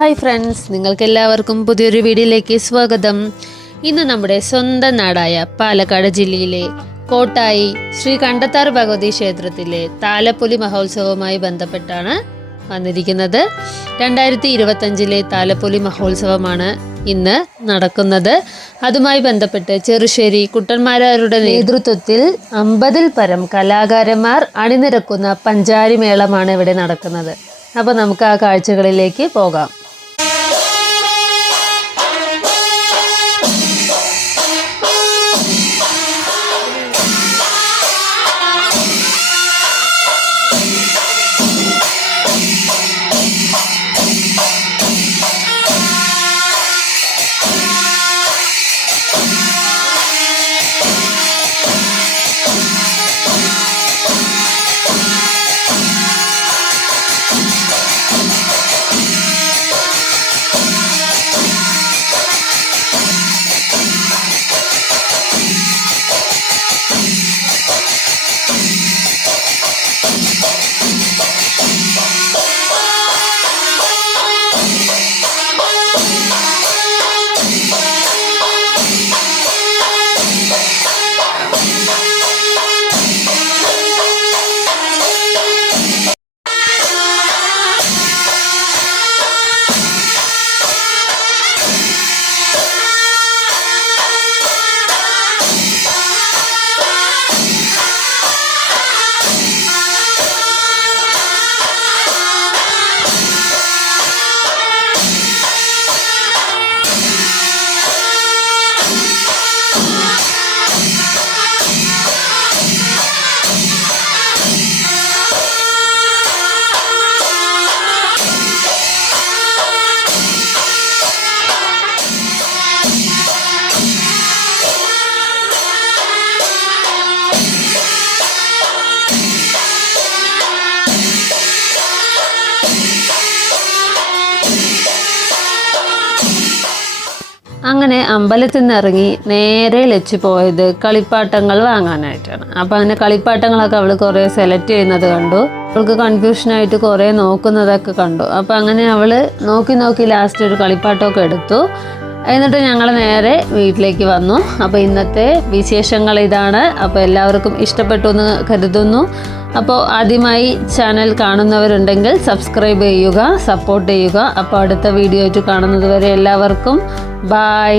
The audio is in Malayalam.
ഹായ് ഫ്രണ്ട്സ്, നിങ്ങൾക്കെല്ലാവർക്കും പുതിയൊരു വീഡിയോയിലേക്ക് സ്വാഗതം. ഇന്ന് നമ്മുടെ സ്വന്തം നാടായ പാലക്കാട് ജില്ലയിലെ കോട്ടായി ശ്രീ കണ്ടത്താർ ഭഗവതി ക്ഷേത്രത്തിലെ താലപ്പൊലി മഹോത്സവവുമായി ബന്ധപ്പെട്ടാണ് വന്നിരിക്കുന്നത്. 2025 താലപ്പൊലി മഹോത്സവമാണ് ഇന്ന് നടക്കുന്നത്. അതുമായി ബന്ധപ്പെട്ട് ചെറുശ്ശേരി കുട്ടന്മാരുടെ നേതൃത്വത്തിൽ 50-ൽ പരം കലാകാരന്മാർ അണിനിരക്കുന്ന പഞ്ചാരി മേളമാണ് ഇവിടെ നടക്കുന്നത്. അപ്പോൾ നമുക്ക് ആ കാഴ്ചകളിലേക്ക് പോകാം. അങ്ങനെ അമ്പലത്തിൽ നിന്ന് ഇറങ്ങി നേരെ ലച്ചു പോയത് കളിപ്പാട്ടങ്ങൾ വാങ്ങാനായിട്ടാണ്. അപ്പോൾ അങ്ങനെ കളിപ്പാട്ടങ്ങളൊക്കെ അവൾ കുറേ സെലക്ട് ചെയ്യുന്നത് കണ്ടു. അവൾക്ക് കൺഫ്യൂഷനായിട്ട് കുറേ നോക്കുന്നതൊക്കെ കണ്ടു. അപ്പോൾ അങ്ങനെ അവൾ നോക്കി ലാസ്റ്റ് ഒരു കളിപ്പാട്ടമൊക്കെ എടുത്തു. എന്നിട്ട് ഞങ്ങൾ നേരെ വീട്ടിലേക്ക് വന്നു. അപ്പോൾ ഇന്നത്തെ വിശേഷങ്ങൾ ഇതാണ്. അപ്പോൾ എല്ലാവർക്കും ഇഷ്ടപ്പെട്ടു എന്ന് കരുതുന്നു. അപ്പോൾ ആദ്യമായി ചാനൽ കാണുന്നവരുണ്ടെങ്കിൽ സബ്സ്ക്രൈബ് ചെയ്യുക, സപ്പോർട്ട് ചെയ്യുക. അപ്പോൾ അടുത്ത വീഡിയോ ആയിട്ട് കാണുന്നത് വരെ എല്ലാവർക്കും ബൈ.